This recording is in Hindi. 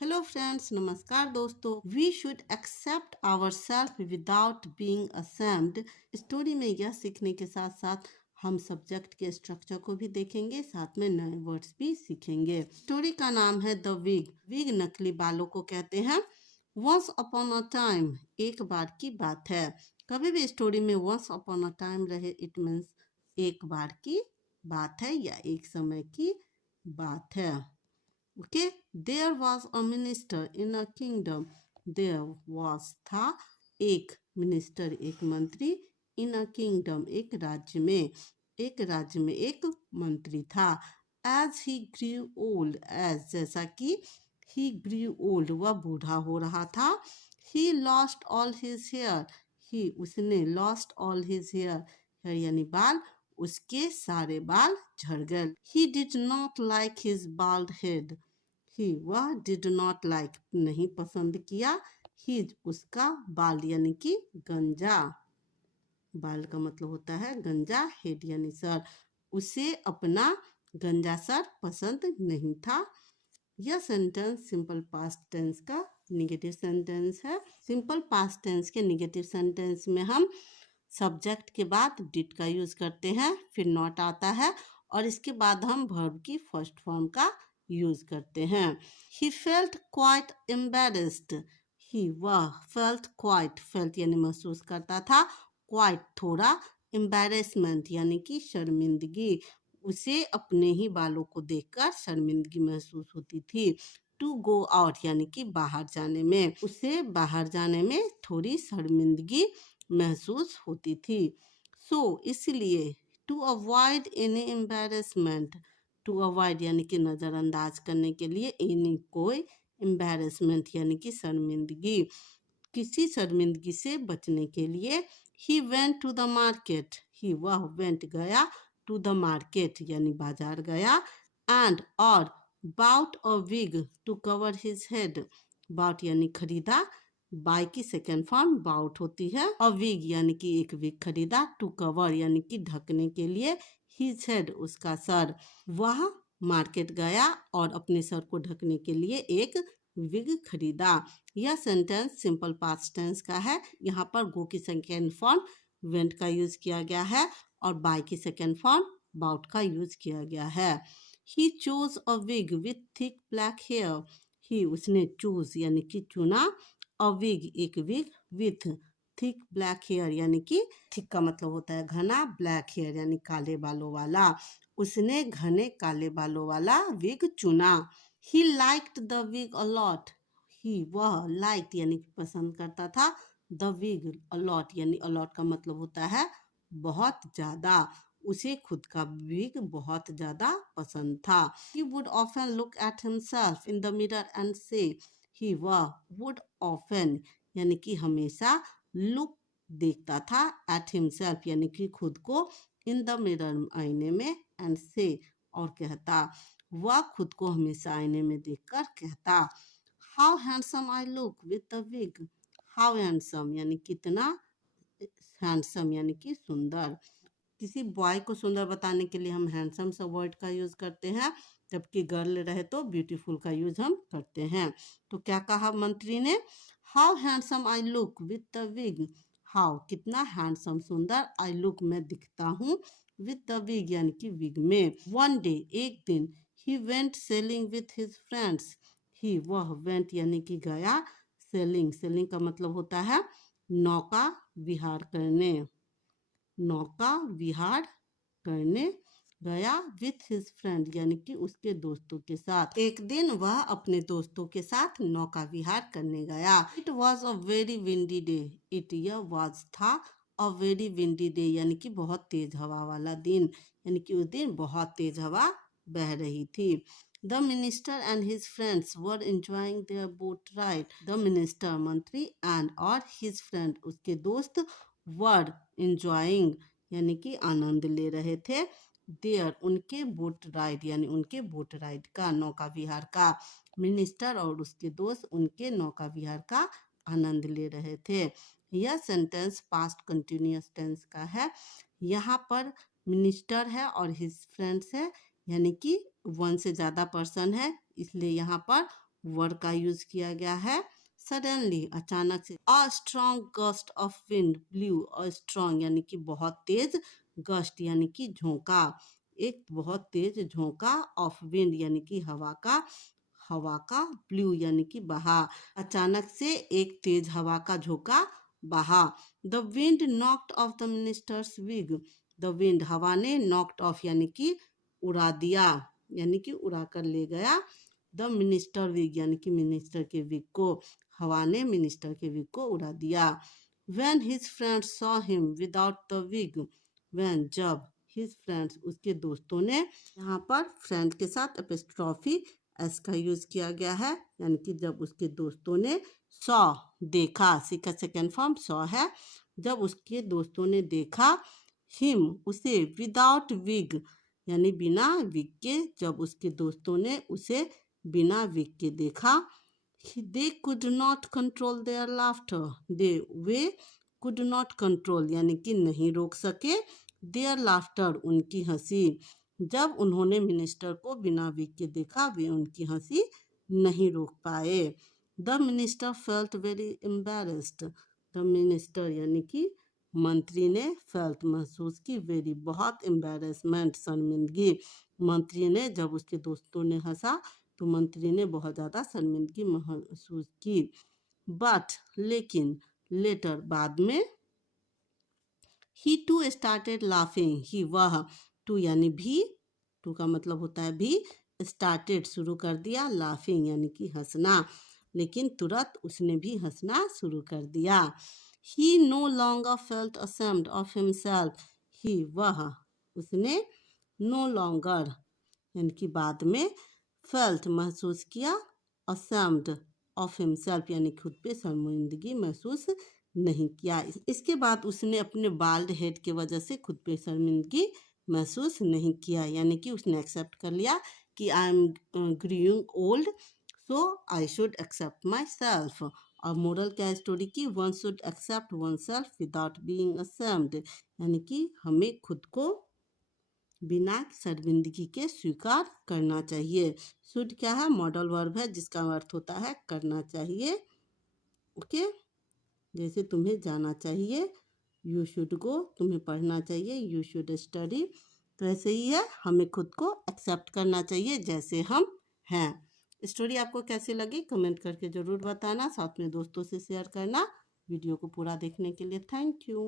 हेलो फ्रेंड्स, नमस्कार दोस्तों। We should accept our self without being ashamed. Story में यह सीखने के साथ साथ हम सब्जेक्ट के स्ट्रक्चर को भी देखेंगे, साथ में नए वर्ड्स भी सीखेंगे। स्टोरी का नाम है द विग। विग नकली बालों को कहते हैं। वंस अपॉन अ टाइम, एक बार की बात है। कभी भी स्टोरी में वंस अपॉन अ टाइम रहे, इट मीन्स एक बार की बात है या एक समय की बात है। Okay, there was a minister in a kingdom. There was था एक मिनिस्टर, एक मंत्री, in a kingdom एक राज्य में एक मंत्री था। As he grew old, as जैसा कि he grew old वह बूढ़ा हो रहा था। He lost all his hair. उसने lost all his hair यानी बाल, उसके सारे बाल झड़ गए। He did not like his bald head. वह डिड नॉट लाइक नहीं पसंद किया, हिज उसका बाल यानी कि गंजा, बाल का मतलब होता है गंजा, हेड यानी सर, उसे अपना गंजा सर पसंद नहीं था। यह सेंटेंस सिंपल पास्ट टेंस का निगेटिव सेंटेंस है। सिंपल पास्ट टेंस के निगेटिव सेंटेंस में हम सब्जेक्ट के बाद डिड का यूज करते हैं, फिर नॉट आता है और इसके बाद हम वर्ब की फर्स्ट फॉर्म का यूज करते हैं। He felt quite embarrassed. वह felt यानी महसूस करता था, quite थोड़ा, embarrassment यानी कि शर्मिंदगी, उसे अपने ही बालों को देखकर शर्मिंदगी महसूस होती थी। टू गो आउट यानी कि बाहर जाने में, उसे बाहर जाने में थोड़ी शर्मिंदगी महसूस होती थी। इसलिए to avoid any embarrassment, to avoid यानी कि नज़रअंदाज करने के लिए, एनी कोई, एम्बेरसमेंट यानी कि शर्मिंदगी, किसी शर्मिंदगी से बचने के लिए। He went to the market, वह वेंट गया, टू द मार्केट यानी बाजार गया, एंड और bought a wig to cover his head, bought यानी खरीदा, बाय की सेकेंड फॉर्म बाउट होती है, अ विग यानी कि एक विग खरीदा, टू कवर यानी कि ढकने के लिए, हिज हेड उसका सर, वह मार्केट गया और अपने सर को ढकने के लिए एक विग खरीदा। यह सेंटेंस सिंपल पास्ट टेंस का है। यहाँ पर गो की सेकेंड फॉर्म वेंट का यूज किया गया है और बाय की सेकेंड फॉर्म बाउट का यूज किया गया है। He chose a wig with thick black hair, उसने चूज यानी कि चुना, अ विग एक wig, with thick black hair यानी कि थिक का मतलब होता है घना, ब्लैक हेयर यानी काले बालों वाला, उसने घने काले बालों वाला विग चुना। He liked the wig a lot, वह लाइक्ड यानी कि पसंद करता था, द विग अलॉट यानी अलॉट का मतलब होता है बहुत ज्यादा, उसे खुद का विग बहुत ज्यादा पसंद था। He would often look at himself in the mirror and से, वह वुड ऑफन यानी कि हमेशा, लुक देखता था, एट हिमसेल्फ यानी कि खुद को, इन द मिरर आईने में, एंड से और कहता, वह खुद को हमेशा आईने में देखकर कहता, how handsome I look with the wig, how handsome यानी कितना, हैंडसम यानी कि सुंदर, किसी बॉय को सुंदर बताने के लिए हम हैंडसम सा वर्ड का यूज करते हैं, जबकि गर्ल रहे तो ब्यूटीफुल का यूज हम करते हैं। तो क्या कहा मंत्री ने, how handsome I look with the wig, how कितना, हैंडसम सुंदर, आई लुक मैं दिखता हूँ, विद द विग यानी कि विग में। वन डे एक दिन, he went selling with his friends, वह वेंट यानी कि गया, सेलिंग का मतलब होता है नौका विहार करने, नौका विहार करने गया, विथ हिज फ्रेंड यानी कि उसके दोस्तों के साथ। एक दिन वह अपने दोस्तों के साथ नौका विहार करने गया। It was a very windy day, यह वॉज था, अ वेरी विंडी डे यानी कि बहुत तेज हवा वाला दिन, यानी कि उस दिन बहुत तेज हवा बह रही थी। The minister and his friends were enjoying there boat ride, the minister मंत्री एंड और हिज फ्रेंड उसके दोस्त, वर एंजॉइंग यानी कि आनंद ले रहे थे, देयर उनके बोट राइड यानी उनके बोट राइड का, नौका विहार का, मिनिस्टर और उसके दोस्त उनके नौका विहार का आनंद ले रहे थे। यह सेंटेंस पास्ट कंटिन्यूअस टेंस का है। यहाँ पर मिनिस्टर है और हिज फ्रेंड्स है, यानी कि वन से ज़्यादा पर्सन है, इसलिए यहाँ पर वर्ड का यूज किया गया है सडनली, अचानक से। A strong gust of wind blue, a strong यानी कि बहुत तेज, गस्ट यानी कि झोंका, एक बहुत तेज झोंका, ऑफ विंड यानी कि हवा का, ब्लू यानी कि बहा, अचानक से एक तेज हवा का झोंका बहा। The wind knocked off the minister's wig, the wind हवा ने, नॉक्ड ऑफ यानी कि उड़ा दिया, यानी कि उड़ा कर ले गया, द मिनिस्टर विग यानी कि मिनिस्टर के विग को, हवा ने मिनिस्टर के विग को उड़ा दिया। When his friends saw him without the wig, when जब his friends उसके दोस्तों ने, यहाँ पर फ्रेंड के साथ एपिस्ट्रॉफी एस का यूज किया गया है, यानी कि जब उसके दोस्तों ने, सॉ देखा, सी का सेकेंड फॉर्म सॉ है, जब उसके दोस्तों ने देखा, हिम उसे, विदाउट विग यानी बिना विग के, जब उसके दोस्तों ने उसे बिना विग के देखा, they could not control their laughter, way could not control यानी कि नहीं रोक सके, their laughter उनकी हंसी, जब उन्होंने मिनिस्टर को बिना विग के देखा वे उनकी हंसी नहीं रोक पाए। The minister felt very embarrassed, the minister यानी कि मंत्री ने, फेल्ट महसूस की, वेरी बहुत, एम्बेरसमेंट शर्मिंदगी, मंत्री ने, जब उसके दोस्तों ने हंसा तो मंत्री ने बहुत ज़्यादा शर्मिंदगी महसूस की। बट लेकिन, लेटर बाद में, ही टू स्टार्टेड लाफिंग, ही वह, टू यानी भी, टू का मतलब होता है भी, स्टार्टेड शुरू कर दिया, लाफिंग यानी कि हंसना, लेकिन तुरंत उसने भी हंसना शुरू कर दिया। He no longer felt ashamed of himself, he वह, उसने, नो लॉन्गर यानी कि बाद में, फेल्ट महसूस किया, असेम्ड ऑफ हिमसेल्फ यानी खुद पे शर्मिंदगी महसूस नहीं किया। इसके बाद उसने अपने बाल्ड हेड की वजह से खुद पे शर्मिंदगी महसूस नहीं किया, यानी कि उसने एक्सेप्ट कर लिया कि I am growing old, so I should accept myself. और मोरल क्या है स्टोरी की, one should accept oneself without being ashamed, यानी कि हमें खुद को बिना शर्मिंदगी के स्वीकार करना चाहिए। शुड क्या है, मॉडल वर्ब है जिसका अर्थ होता है करना चाहिए। ओके, जैसे तुम्हें जाना चाहिए, यू शुड गो, तुम्हें पढ़ना चाहिए, यू शुड स्टडी, तो ऐसे ही है, हमें खुद को एक्सेप्ट करना चाहिए जैसे हम हैं। स्टोरी आपको कैसी लगी कमेंट करके ज़रूर बताना, साथ में दोस्तों से शेयर करना। वीडियो को पूरा देखने के लिए थैंक यू।